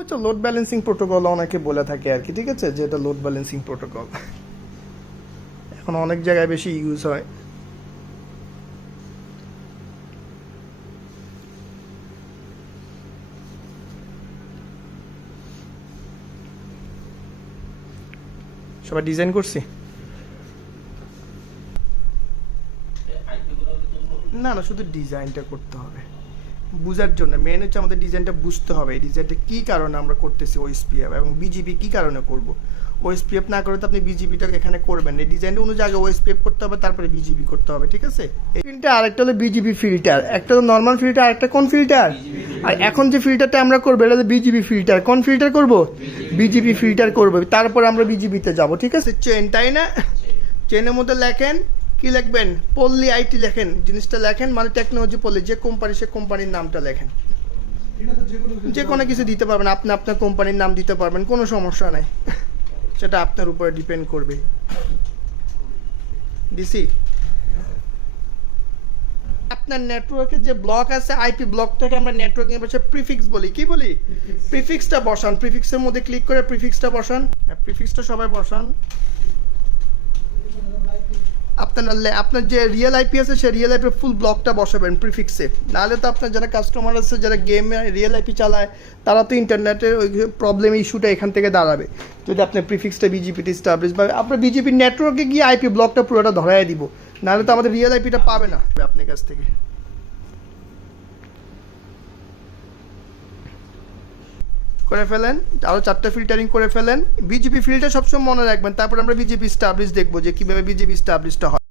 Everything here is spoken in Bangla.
হচ্ছে লোড ব্যালেন্সিং প্রোটোকল অনেকে বলে থাকে আর কি, ঠিক আছে? যে এটা লোড ব্যালেন্সিং প্রোটোকল এখন অনেক জায়গায় বেশি ইউজ হয়। সবাই ডিজাইন করছি? না না, শুধু ডিজাইনটা করতে হবে। বুঝার জন্য মেন হচ্ছে আমাদের ডিজাইনটা বুঝতে হবে। এই ডিজাইনটা কী কারণে আমরা করতেছি ওএসপিএফ এবং বিজিপি কী কারণে করব? ওএসপিএফ না করে তো আপনি বিজিপিটা এখানে করবেন এই ডিজাইনটা অনুযায়ী আগে ওএসপিএফ করতে হবে তারপরে বিজিপি করতে হবে ঠিক আছে? এই ফিল্টার আরেকটা হলো বিজিপি ফিল্টার একটা হলো নর্মাল ফিল্টার আরেকটা কোন ফিল্টার আর এখন যে ফিল্টারটা আমরা করব এটা হলো বিজিবি ফিল্টার কোন ফিল্টার করব? বিজিবি ফিল্টার করব। তারপর আমরা বিজিবিতে যাব ঠিক আছে? চেন তাই না? চেনের মধ্যে লেখেন কি লিখবেন? পল্লী আইটি লেখেন, জিনিসটা লেখেন মানে টেকনোলজি পল্লী, যে কোম্পানি সে কোম্পানির নামটা লেখেন। যে কোনো কিছু দিতে পারবেন, আপনি আপনার কোম্পানির নাম দিতে পারবেন, কোনো সমস্যা নাই। সেটা আপনার উপরে ডিপেন্ড করবে। দিছি আপনার নেটওয়ার্কে যে ব্লক আছে আইপি ব্লকটাকে আমরা নেটওয়ার্কিং এর পাশে প্রিফিক্স বলি। কি বলি? প্রিফিক্সটা বসান। প্রিফিক্সের মধ্যে ক্লিক করে প্রিফিক্সটা বসান। প্রিফিক্সটা সবাই বসান। আপনার আপনার যে রিয়েল আইপি আছে, সেই রিয়েল আইপির ফুল ব্লকটা বসাবেন প্রিফিক্সে নাহলে তো আপনার যারা কাস্টমার আছে, যারা গেম রিয়েল আইপি চালায়, তারা তো ইন্টারনেটের ওই প্রবলেম ইস্যুটা এখান থেকে দাঁড়াবে। যদি আপনার প্রিফিক্সটা বিজিপিটি স্টাবলিশ বা আপনার বিজেপির নেটওয়ার্কে গিয়ে আইপি ব্লকটা পুরোটা ধরাই দিব। নাহলে তো আমাদের রিয়েল আইপিটা পাবে না। আপনার কাছ থেকে। করে ফেলেন আরও চারটা ফিল্টারিং করে ফেলেন। বিজেপি ফিল্টার সবসময় মনে রাখবেন, তারপর আমরা বিজেপি স্টাবলিশ দেখব যে কীভাবে বিজেপি স্টাবলিশটা হয়।